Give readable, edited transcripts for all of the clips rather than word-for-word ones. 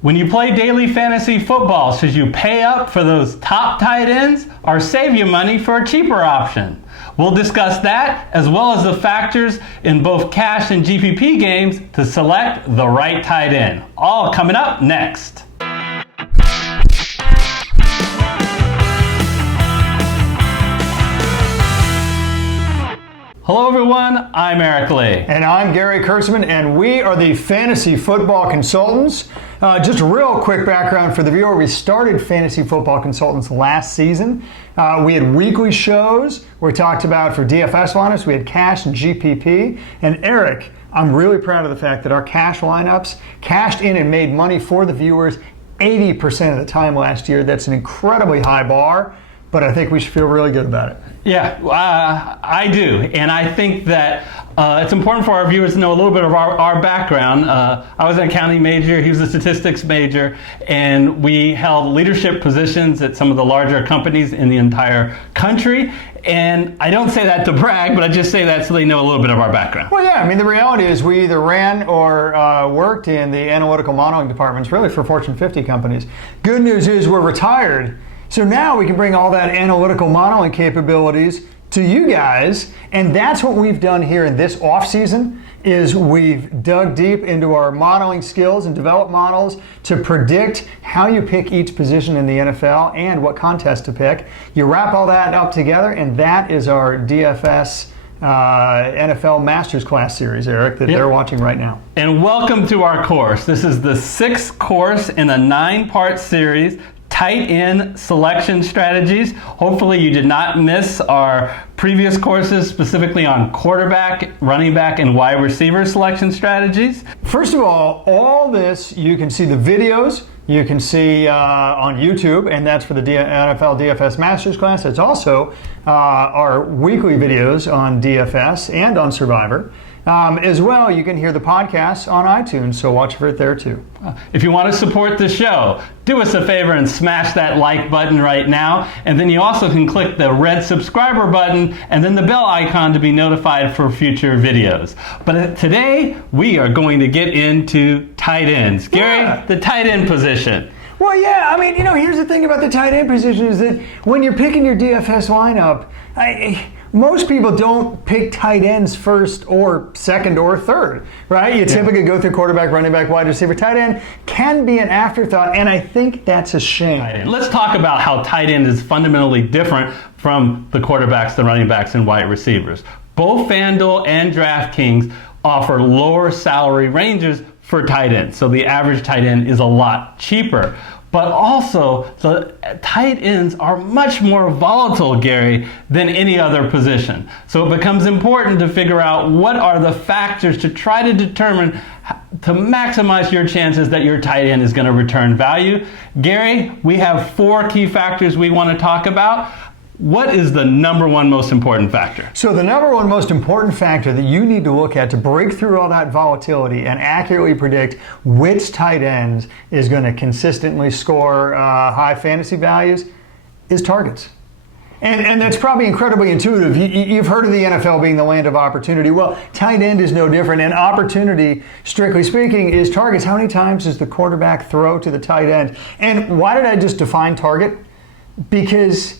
When you play daily fantasy football, should you pay up for those top tight ends or save you money for a cheaper option? We'll discuss that as well as the factors in both cash and GPP games to select the right tight end. All coming up next. Hello everyone, I'm Eric Lee. And I'm Gary Kurtzman, and we are the Fantasy Football Consultants. Just a real quick background for the viewer. We started Fantasy Football Consultants last season. We had weekly shows where we talked about, for DFS lineups, we had cash and GPP. And Eric, I'm really proud of the fact that our cash lineups cashed in and made money for the viewers 80% of the time last year. That's an incredibly high bar, but I think we should feel really good about it. Yeah, I do. And I think that it's important for our viewers to know a little bit of our background. I was an accounting major, he was a statistics major, and we held leadership positions at some of the larger companies in the entire country. And I don't say that to brag, but I just say that so they know a little bit of our background. Well, yeah, I mean, the reality is we either ran or worked in the analytical modeling departments, really for Fortune 50 companies. Good news is we're retired. So now we can bring all that analytical modeling capabilities to you guys, and that's what we've done here in this off season. Is we've dug deep into our modeling skills and developed models to predict how you pick each position in the NFL and what contest to pick. You wrap all that up together, and that is our DFS NFL Master Class series, Eric, that they're watching right now. And welcome to our course. This is the 6th course in a 9-part series. Tight end selection strategies. Hopefully you did not miss our previous courses specifically on quarterback, running back, and wide receiver selection strategies. First of all this, you can see the videos, you can see on YouTube, and that's for the NFL DFS Master Class. It's also our weekly videos on DFS and on Survivor. As well, you can hear the podcast on iTunes, so watch for it there too. If you want to support the show, do us a favor and smash that like button right now. And then you also can click the red subscriber button and then the bell icon to be notified for future videos. But today, we are going to get into tight ends. Gary, the tight end position. Well, yeah, I mean, here's the thing about the tight end position is that when you're picking your DFS lineup, most people don't pick tight ends first or second or third, right? You typically go through quarterback, running back, wide receiver. Tight end can be an afterthought, and I think that's a shame. Let's talk about how tight end is fundamentally different from the quarterbacks, the running backs, and wide receivers. Both FanDuel and DraftKings offer lower salary ranges for tight ends, so the average tight end is a lot cheaper. But also, the tight ends are much more volatile, Gary, than any other position. So it becomes important to figure out what are the factors to try to determine to maximize your chances that your tight end is going to return value. Gary, we have 4 key factors we want to talk about. What is the number one most important factor? So the number one most important factor that you need to look at to break through all that volatility and accurately predict which tight end is going to consistently score high fantasy values is targets. And that's probably incredibly intuitive. You've heard of the NFL being the land of opportunity. Well, tight end is no different. And opportunity, strictly speaking, is targets. How many times does the quarterback throw to the tight end? And why did I just define target? Because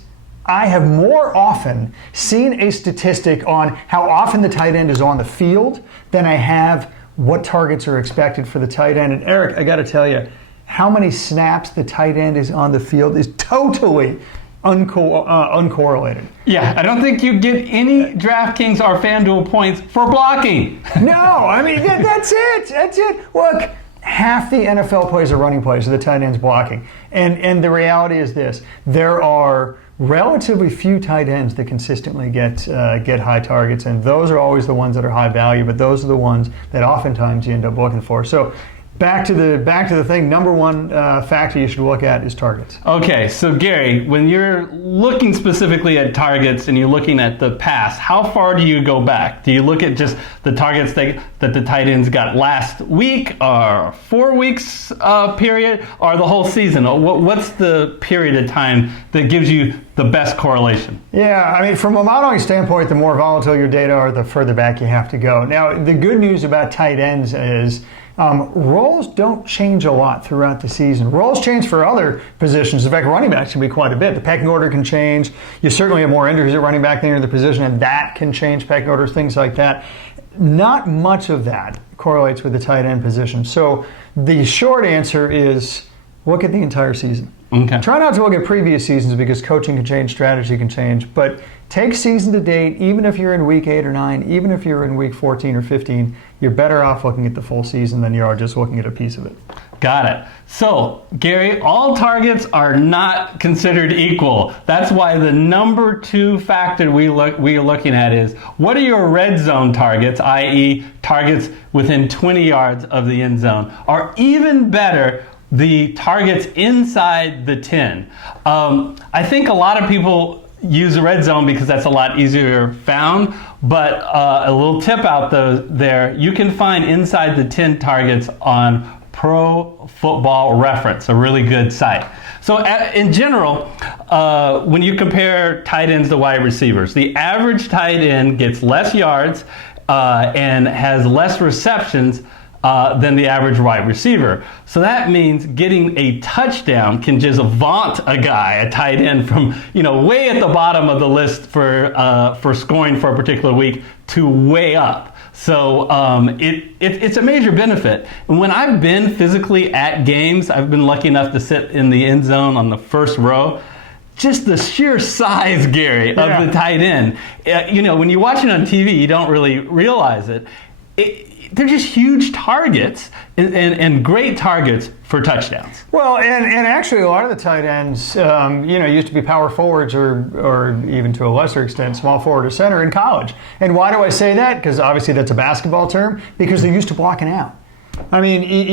I have more often seen a statistic on how often the tight end is on the field than I have what targets are expected for the tight end. And Eric, I got to tell you, how many snaps the tight end is on the field is totally uncorrelated. Yeah, I don't think you get any DraftKings or FanDuel points for blocking. No, I mean, that's it. That's it. Look, half the NFL plays are running plays, so the tight end's blocking. And the reality is this. There are relatively few tight ends that consistently get high targets, and those are always the ones that are high value, but those are the ones that oftentimes you end up looking for. So back to the thing, number one factor you should look at is targets. Okay, so Gary, when you're looking specifically at targets and you're looking at the past, how far do you go back? Do you look at just the targets that the tight ends got last week, or 4 weeks period, or the whole season? What's the period of time that gives you the best correlation? Yeah, I mean, from a modeling standpoint, the more volatile your data are, the further back you have to go. Now, the good news about tight ends is roles don't change a lot throughout the season. Roles change for other positions. In fact, running backs can be quite a bit. The pecking order can change. You certainly have more injuries at running back than the position, and that can change pecking orders, things like that. Not much of that correlates with the tight end position. So the short answer is look at the entire season. Okay. Try not to look at previous seasons because coaching can change, strategy can change, but take season to date, even if you're in week 8 or 9, even if you're in week 14 or 15, you're better off looking at the full season than you are just looking at a piece of it. Got it. So, Gary, all targets are not considered equal. That's why the number 2 factor we are looking at is what are your red zone targets, i.e. targets within 20 yards of the end zone, or even better, the targets inside the 10. I think a lot of people use the red zone because that's a lot easier found, but a little tip out there, you can find inside the 10 targets on Pro Football Reference, a really good site. So in general, when you compare tight ends to wide receivers, the average tight end gets less yards and has less receptions than the average wide receiver. So that means getting a touchdown can just vaunt a guy, a tight end, from way at the bottom of the list for scoring for a particular week to way up. So it's a major benefit. And when I've been physically at games, I've been lucky enough to sit in the end zone on the first row. Just the sheer size, Gary, of the tight end. When you watch it on TV, you don't really realize it. They're just huge targets and great targets for touchdowns. Well, and actually a lot of the tight ends, used to be power forwards or even to a lesser extent, small forward or center in college. And why do I say that? Because obviously that's a basketball term, because they're used to blocking out. I mean, if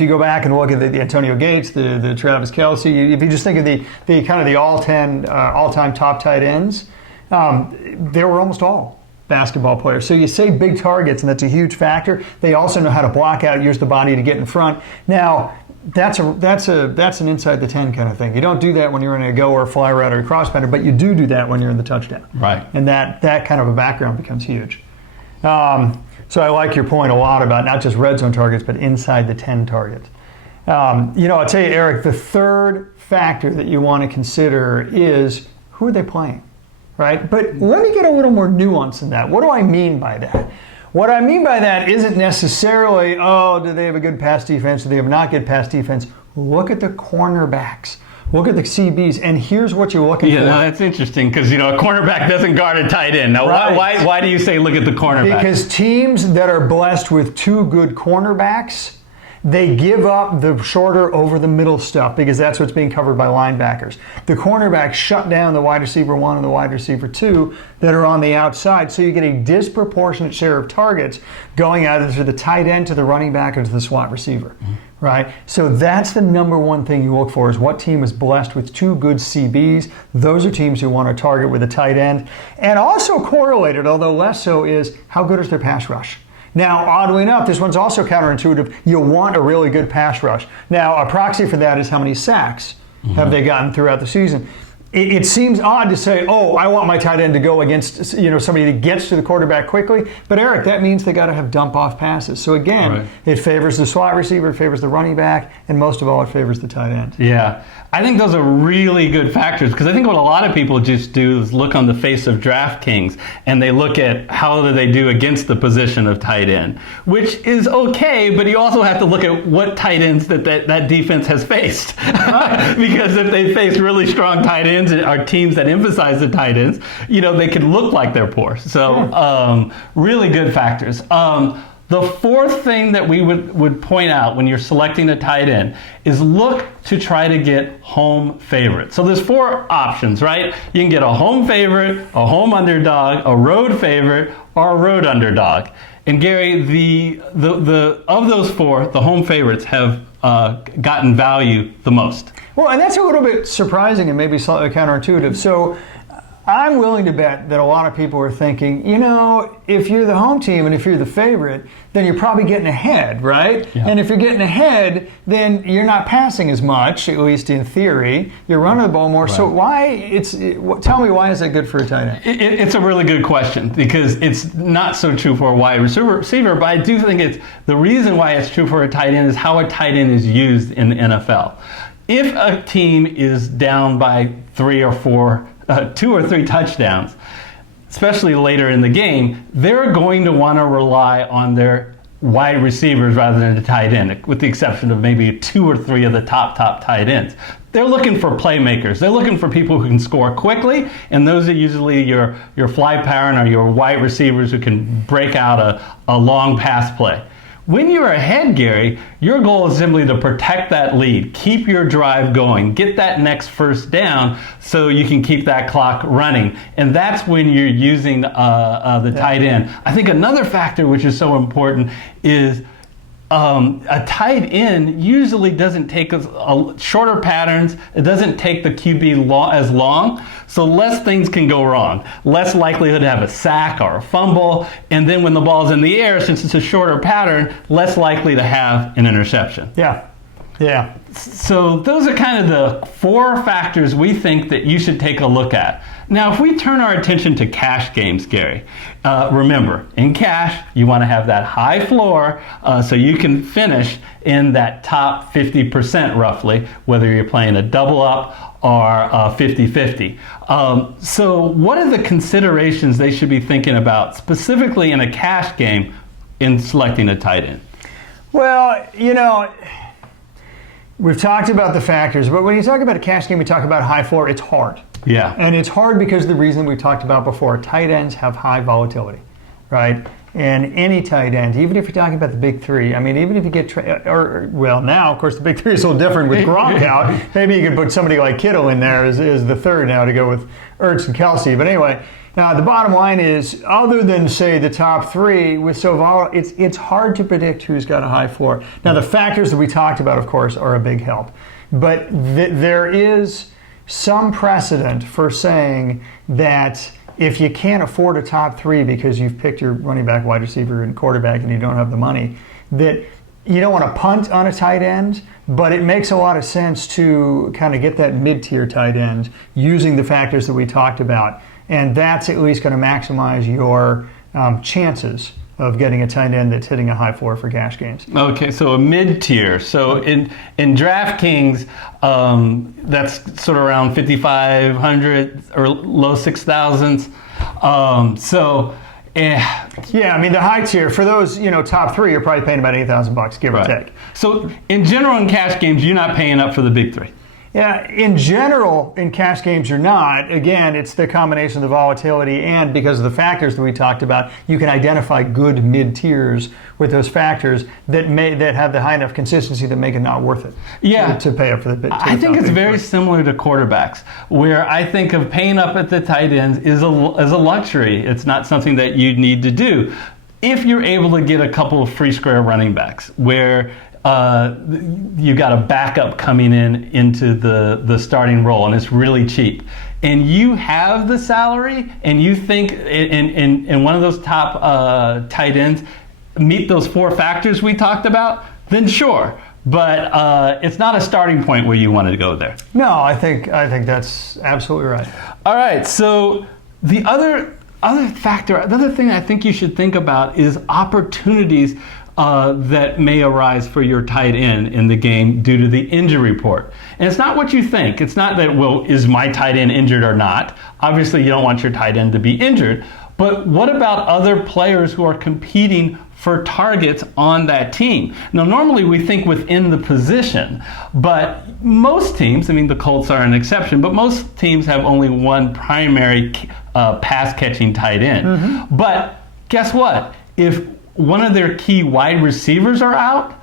you go back and look at the Antonio Gates, the Travis Kelce, if you just think of the kind of the all-time top tight ends, they were almost all basketball players. So you say big targets, and that's a huge factor. They also know how to block out, use the body to get in front. Now, that's an inside the 10 kind of thing. You don't do that when you're in a go or a fly route or a cross pattern, but you do that when you're in the touchdown. Right. And that kind of a background becomes huge. So I like your point a lot about not just red zone targets, but inside the 10 targets. I'll tell you, Eric, the third factor that you want to consider is who are they playing? Right? But let me get a little more nuance in that. What do I mean by that? What I mean by that isn't necessarily, do they have a good pass defense? Do they have not good pass defense? Look at the cornerbacks. Look at the CBs, and here's what you're looking for. Yeah, that's interesting because, a cornerback doesn't guard a tight end. Now, right. why do you say look at the cornerback? Because teams that are blessed with 2 good cornerbacks, they give up the shorter over the middle stuff because that's what's being covered by linebackers. The cornerbacks shut down the wide receiver 1 and the wide receiver 2 that are on the outside, so you get a disproportionate share of targets going either to the tight end, to the running back, or to the slot receiver. Mm-hmm. Right? So that's the number one thing you look for, is what team is blessed with 2 good CBs. Those are teams you want to target with a tight end. And also correlated, although less so, is how good is their pass rush. Now, oddly enough, this one's also counterintuitive. You'll want a really good pass rush. Now, a proxy for that is how many sacks have they gotten throughout the season. It seems odd to say, I want my tight end to go against somebody that gets to the quarterback quickly. But Eric, that means they got to have dump-off passes. So again, It favors the slot receiver, it favors the running back, and most of all, it favors the tight end. Yeah. I think those are really good factors, because I think what a lot of people just do is look on the face of DraftKings and they look at how do they do against the position of tight end, which is okay, but you also have to look at what tight ends that defense has faced. Because if they face really strong tight ends and are teams that emphasize the tight ends, they can look like they're poor. So really good factors. The fourth thing that we would point out when you're selecting a tight end is look to try to get home favorite. So there's 4 options, right? You can get a home favorite, a home underdog, a road favorite, or a road underdog. And Gary, the of those 4, the home favorites have gotten value the most. Well, and that's a little bit surprising and maybe slightly counterintuitive. So I'm willing to bet that a lot of people are thinking, if you're the home team and if you're the favorite, then you're probably getting ahead, right? Yeah. And if you're getting ahead, then you're not passing as much, at least in theory. You're running the ball more. Right. So tell me, why is that good for a tight end? It's a really good question, because it's not so true for a wide receiver, but I do think the reason why it's true for a tight end is how a tight end is used in the NFL. If a team is down by 2 or 3 touchdowns, especially later in the game, they're going to want to rely on their wide receivers rather than the tight end, with the exception of maybe 2 or 3 of the top tight ends. They're looking for playmakers. They're looking for people who can score quickly, and those are usually your fly pattern or your wide receivers who can break out a long pass play. When you're ahead, Gary, your goal is simply to protect that lead, keep your drive going, get that next first down so you can keep that clock running. And that's when you're using the tight end. I think another factor which is so important is a tight end usually doesn't take shorter patterns. It doesn't take the QB as long, so less things can go wrong. Less likelihood to have a sack or a fumble, and then when the ball's in the air, since it's a shorter pattern, less likely to have an interception. Yeah. So those are kind of the 4 factors we think that you should take a look at. Now, if we turn our attention to cash games, Gary, remember, in cash, you want to have that high floor so you can finish in that top 50% roughly, whether you're playing a double up or 50-50. So what are the considerations they should be thinking about, specifically in a cash game, in selecting a tight end? Well, we've talked about the factors, but when you talk about a cash game, we talk about high floor, it's hard. Yeah. And it's hard because of the reason we talked about before. Tight ends have high volatility, right? And any tight end, even if you're talking about the big 3, I mean, even if you get, now, of course, the big 3 is a little different with Gronk out. Maybe you could put somebody like Kittle in there as the third now to go with Ertz and Kelsey. But anyway, the bottom line is, other than, say, the top 3, with so volatile, it's hard to predict who's got a high floor. Now, the factors that we talked about, of course, are a big help. But there is some precedent for saying that if you can't afford a top 3 because you've picked your running back, wide receiver, and quarterback and you don't have the money, that you don't want to punt on a tight end, but it makes a lot of sense to kind of get that mid-tier tight end using the factors that we talked about. And that's at least going to maximize your chances of getting a tight end that's hitting a high floor for cash games. Okay, so a mid-tier. So in DraftKings, that's sort of around 5,500 or low 6,000s. Yeah, I mean, the high tier, for those, top 3, you're probably paying about $8,000, give or take. So in general, in cash games, you're not paying up for the big 3. Yeah, in general, in cash games, you're not. Again, it's the combination of the volatility and because of the factors that we talked about, you can identify good mid-tiers with those factors that have the high enough consistency that make it not worth it. Yeah. To pay up for the big. I think it's very similar to quarterbacks, where I think of paying up at the tight ends is a luxury. It's not something that you need to do. If you're able to get a couple of free square running backs, where you got a backup coming into the starting role, and it's really cheap, and you have the salary, and you think in one of those top tight ends meet those 4 factors we talked about, then sure. But it's not a starting point where you wanted to go there. No, I think that's absolutely right. All right. So the other thing I think you should think about is opportunities that may arise for your tight end in the game due to the injury report. And it's not what you think. It's not that, well, is my tight end injured or not? Obviously, you don't want your tight end to be injured. But what about other players who are competing for targets on that team? Now, normally we think within the position, but most teams, I mean, the Colts are an exception, but most teams have only one primary pass-catching tight end. Mm-hmm. But guess what? If one of their key wide receivers are out,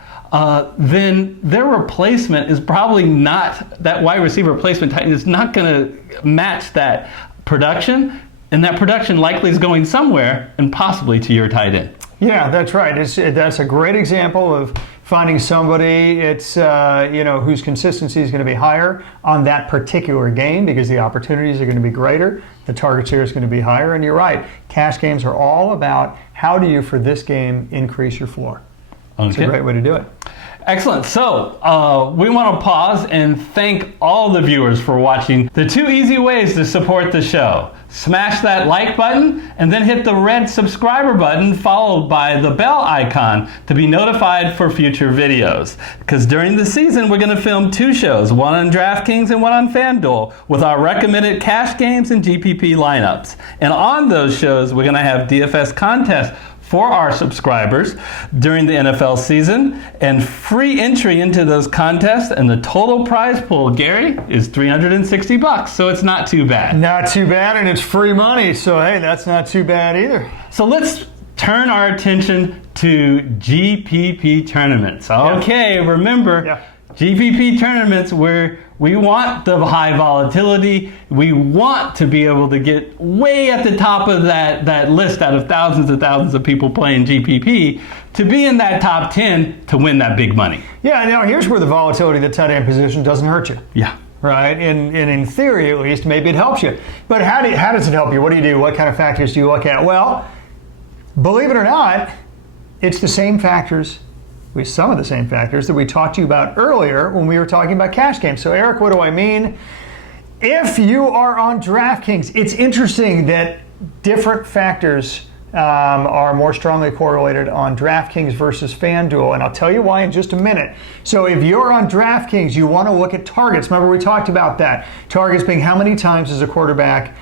then their replacement is probably not, that wide receiver replacement tight end is not going to match that production, and that production likely is going somewhere and possibly to your tight end. Yeah, that's right. That's a great example of finding somebody whose consistency is going to be higher on that particular game because the opportunities are going to be greater, the target share is going to be higher, and you're right. Cash games are all about how do you, for this game, increase your floor. Okay. It's a great way to do it. Excellent. So we want to pause and thank all the viewers for watching the 2 easy ways to support the show. Smash that like button and then hit the red subscriber button followed by the bell icon to be notified for future videos. Because during the season we're going to film 2 shows, one on DraftKings and one on FanDuel, with our recommended cash games and GPP lineups. And on those shows we're going to have DFS contests for our subscribers during the NFL season, and free entry into those contests, and the total prize pool, Gary, is $360, so it's not too bad. Not too bad, and it's free money, so hey, that's not too bad either. So let's turn our attention to GPP tournaments. Okay, remember, GPP tournaments where we want the high volatility. We want to be able to get way at the top of that list out of thousands and thousands of people playing GPP, to be in that top 10 to win that big money. Yeah, now here's where the volatility of the tight end position doesn't hurt you. Yeah. Right? And in theory, at least, maybe it helps you. But how does it help you? What do you do? What kind of factors do you look at? Well, believe it or not, it's the same factors, some of the same factors that we talked to you about earlier when we were talking about cash games. So Eric, what do I mean? If you are on DraftKings, it's interesting that different factors are more strongly correlated on DraftKings versus FanDuel, and I'll tell you why in just a minute. So if you're on DraftKings, you want to look at targets. Remember we talked about that. Targets being how many times does a quarterback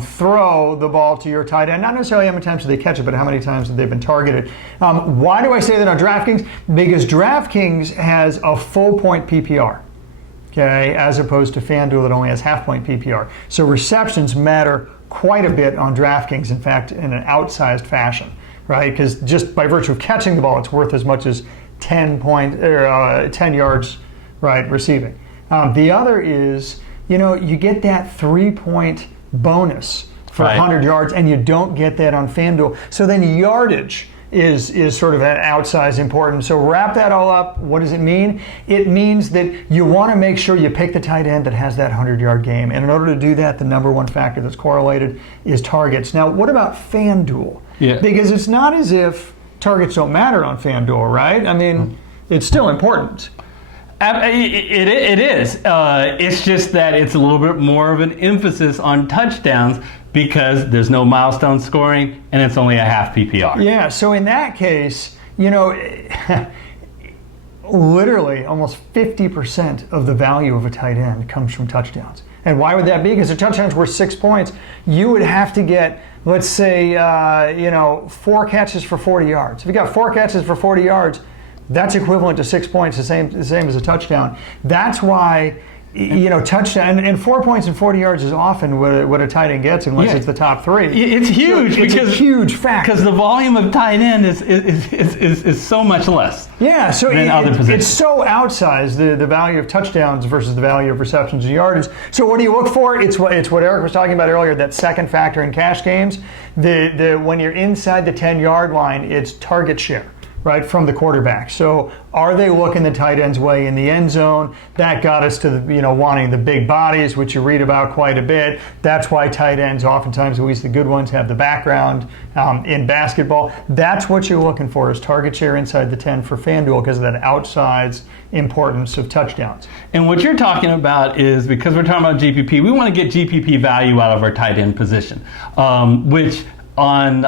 throw the ball to your tight end. Not necessarily how many times do they catch it, but how many times have they been targeted. Why do I say that on DraftKings? Because DraftKings has a full point PPR, okay, as opposed to FanDuel that only has half point PPR. So receptions matter quite a bit on DraftKings, in fact, in an outsized fashion, right? Because just by virtue of catching the ball, it's worth as much as 10 yards, right, receiving. The other is, you get that 3-point bonus for 100 yards, and you don't get that on FanDuel. So then yardage is sort of an outsized importance. So wrap that all up. What does it mean? It means that you want to make sure you pick the tight end that has that 100-yard game. And in order to do that, the number one factor that's correlated is targets. Now, what about FanDuel? Yeah. Because it's not as if targets don't matter on FanDuel, right? I mean, it's still important. It is. It's just that it's a little bit more of an emphasis on touchdowns because there's no milestone scoring and it's only a half PPR. Yeah, so in that case, literally almost 50% of the value of a tight end comes from touchdowns. And why would that be? Because the touchdowns were 6 points. You would have to get, let's say, 4 catches for 40 yards. If you got 4 catches for 40 yards, that's equivalent to 6 points, the same as a touchdown. That's why, touchdown and 4 points and 40 yards is often what a tight end gets, unless it's the top 3. It's huge. So it's a huge factor because the volume of tight end is so much less. Yeah, so than other positions. It's so outsized, the value of touchdowns versus the value of receptions and yardage. So what do you look for? It's what Eric was talking about earlier, that second factor in cash games. When you're inside the 10-yard line, it's target share, right, from the quarterback. So are they looking the tight end's way in the end zone? That got us to wanting the big bodies, which you read about quite a bit. That's why tight ends, oftentimes, at least the good ones, have the background in basketball. That's what you're looking for, is target share inside the 10 for FanDuel, because of that outsized importance of touchdowns. And what you're talking about is, because we're talking about GPP, we want to get GPP value out of our tight end position, which on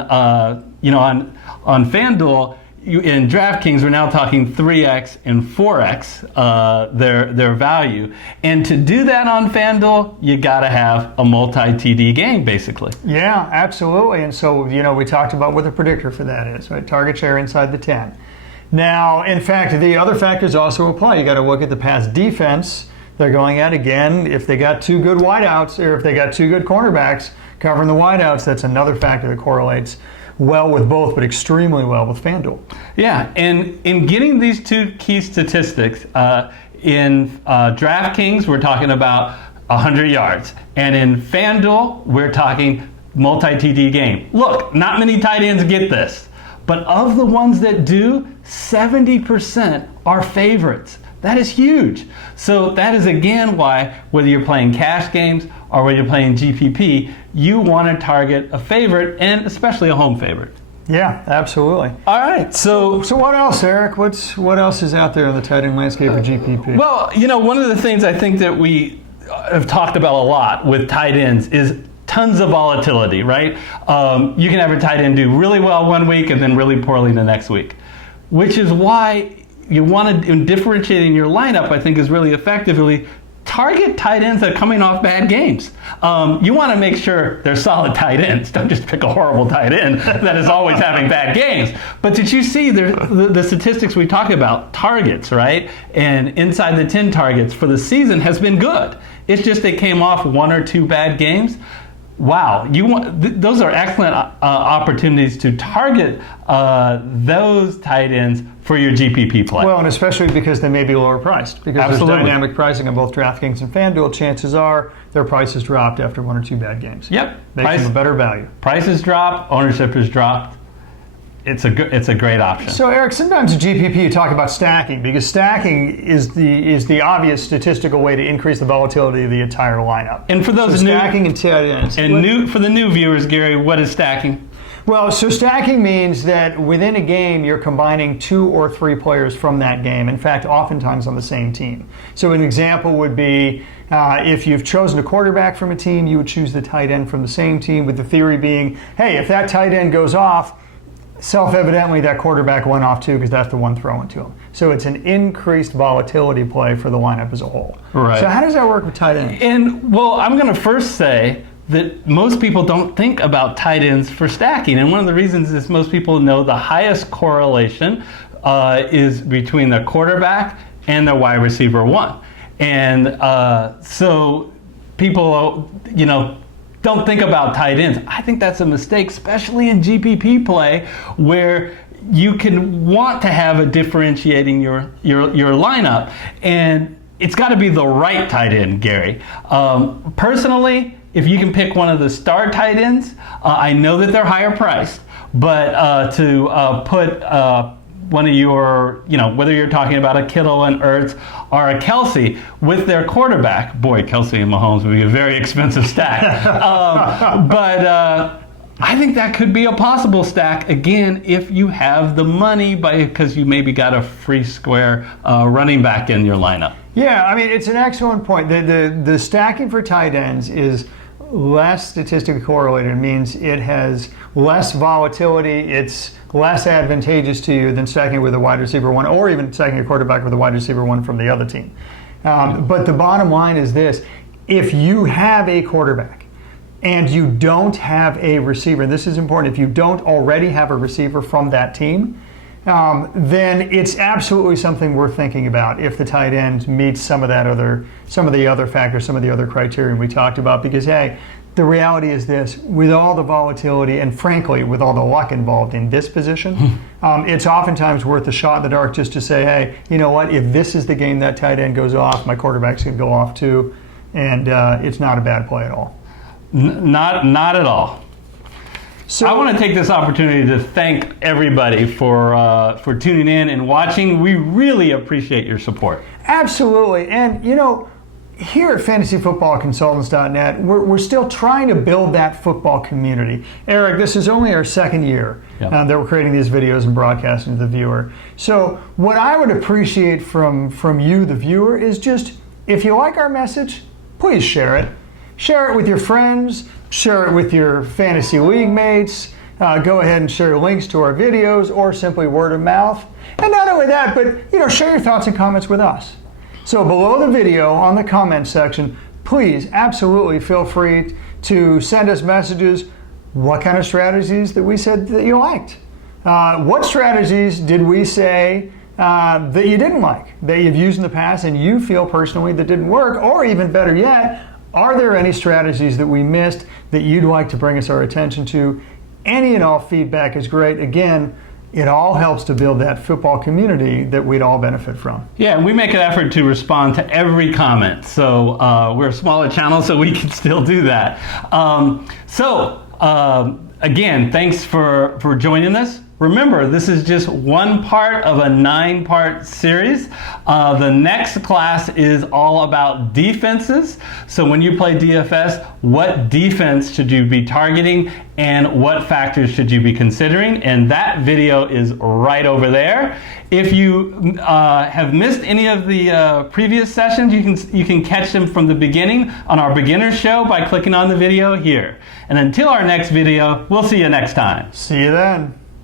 FanDuel, in DraftKings, we're now talking 3x and 4x their value. And to do that on FanDuel, you got to have a multi-TD game, basically. Yeah, absolutely. And so, we talked about what the predictor for that is, right? Target share inside the 10. Now, in fact, the other factors also apply. You got to look at the pass defense they're going at. Again, if they got 2 good wideouts, or if they got 2 good cornerbacks covering the wideouts, that's another factor that correlates well with both, but extremely well with FanDuel. Yeah, and in getting these 2 key statistics, in DraftKings, we're talking about 100 yards. And in FanDuel, we're talking multi-TD game. Look, not many tight ends get this. But of the ones that do, 70% are favorites. That is huge. So that is again why, whether you're playing cash games or whether you're playing GPP, you want to target a favorite, and especially a home favorite. Yeah, absolutely. All right, so what else, Eric? What else is out there in the tight end landscape for GPP? Well, one of the things I think that we have talked about a lot with tight ends is tons of volatility, right? You can have a tight end do really well one week and then really poorly the next week, which is why you want to, in differentiating your lineup, I think is really effectively target tight ends that are coming off bad games. You want to make sure they're solid tight ends. Don't just pick a horrible tight end that is always having bad games. But did you see the statistics we talk about? Targets, right? And inside the 10 targets for the season has been good. It's just they came off 1 or 2 bad games. Wow, those are excellent opportunities to target those tight ends for your GPP play. Well, and especially because they may be lower priced. Because Absolutely. There's dynamic pricing on both DraftKings and FanDuel. Chances are their prices dropped after 1 or 2 bad games. Yep. Makes them a better value. Prices drop, ownership is dropped. It's a great option. So, Eric, sometimes in GPP you talk about stacking, because stacking is the obvious statistical way to increase the volatility of the entire lineup. And for those new stacking and tight ends. And for the new viewers, Gary, what is stacking? Well, so stacking means that within a game you're combining 2 or 3 players from that game. In fact, oftentimes on the same team. So an example would be if you've chosen a quarterback from a team, you would choose the tight end from the same team, with the theory being, hey, if that tight end goes off, self-evidently that quarterback went off too, because that's the one throwing to him. So it's an increased volatility play for the lineup as a whole. Right. So how does that work with tight ends? And well, I'm going to first say that most people don't think about tight ends for stacking. And one of the reasons is most people know the highest correlation is between the quarterback and the wide receiver 1. And so people, don't think about tight ends. I think that's a mistake, especially in GPP play, where you can want to have a differentiating your lineup, and it's got to be the right tight end, Gary. Personally, if you can pick one of the star tight ends, I know that they're higher priced, but to put one of your, whether you're talking about a Kittle and Ertz or a Kelsey with their quarterback, boy, Kelsey and Mahomes would be a very expensive stack. But I think that could be a possible stack, again, if you have the money, because you maybe got a free square running back in your lineup. Yeah, I mean, it's an excellent point. The stacking for tight ends is less statistically correlated. It means it has less volatility. It's less advantageous to you than stacking with a wide receiver 1, or even stacking a quarterback with a wide receiver 1 from the other team. But the bottom line is this: if you have a quarterback and you don't have a receiver, and this is important, if you don't already have a receiver from that team, then it's absolutely something worth thinking about if the tight end meets some of the other factors, some of the other criteria we talked about. Because, hey, the reality is this: with all the volatility and, frankly, with all the luck involved in this position, it's oftentimes worth a shot in the dark just to say, hey, you know what, if this is the game that tight end goes off, my quarterback's going to go off too, and it's not a bad play at all. Not at all. So I want to take this opportunity to thank everybody for tuning in and watching. We really appreciate your support. Absolutely. And, here at fantasyfootballconsultants.net, we're still trying to build that football community. Eric, this is only our second year that we're creating these videos and broadcasting to the viewer. So what I would appreciate from you, the viewer, is just, if you like our message, please share it. Share it with your friends. Share it with your fantasy league mates. Go ahead and share links to our videos, or simply word of mouth. And not only that, but share your thoughts and comments with us. So below the video, on the comment section, please absolutely feel free to send us messages. What kind of strategies that we said that you liked? What strategies did we say that you didn't like, that you've used in the past and you feel personally that didn't work? Or even better yet, are there any strategies that we missed that you'd like to bring us our attention to? Any and all feedback is great. Again, it all helps to build that football community that we'd all benefit from. Yeah, and we make an effort to respond to every comment. So we're a smaller channel, so we can still do that. Again, thanks for joining us. Remember, this is just one part of a 9-part series. The next class is all about defenses. So when you play DFS, what defense should you be targeting and what factors should you be considering? And that video is right over there. If you have missed any of the previous sessions, you can catch them from the beginning on our beginner show by clicking on the video here. And until our next video, we'll see you next time. See you then.